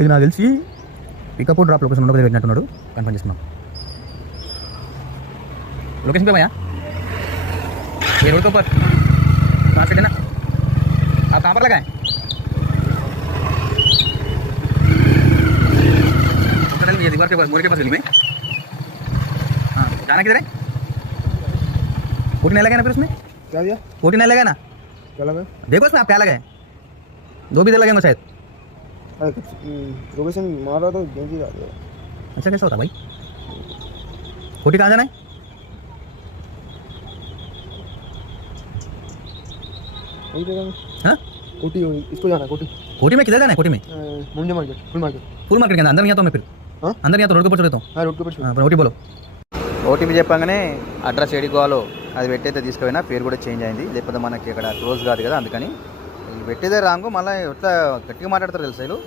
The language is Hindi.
అది నాకు తెలిసి పికప్ డ్రాప్ లొకేషన్ ఉండదు పెట్టినట్టున్నాడు. కన్ఫర్మ్ చేసుకున్నాం. लोकेशन पे भैया ये रोड के ऊपर कहाँ से देना आप कहाँ पर लगाए ये दीवार के पास मोरे के पास गली में. हाँ जाना किधर है? कोटी नहीं लगा ना फिर उसमें क्या दिया कोटी नहीं लगा ना क्या लगा देखो उसमें आप क्या लगाए 2 भी लगेंगे शायद. लोकेशन मार रहा तो गेंद ही आ गया. अच्छा कैसा होता भाई कोटी कहाँ जाना है? वही जगह में हाँ कोटी इसको जाना कोटी कोटी में किधर जाना है? कोटी में मुंडे मार्केट फुल मार्केट के अंदर नहीं आता मैं फिर. हाँ अंदर नहीं आता रोड के ऊपर चले तो हाँ रोड के ऊपर ఓటీ బోలో. ఓటీపీ చెప్పగానే అడ్రస్ ఏడికోవాలో అది పెట్టయితే తీసుకుపోయినా పేరు కూడా చేంజ్ అయింది. లేకపోతే మనకి ఇక్కడ క్లోజ్ కాదు కదా, అందుకని పెట్టేదే రాంగు. మళ్ళీ ఎట్లా గట్టిగా మాట్లాడతారు తెలుసా వీళ్ళు.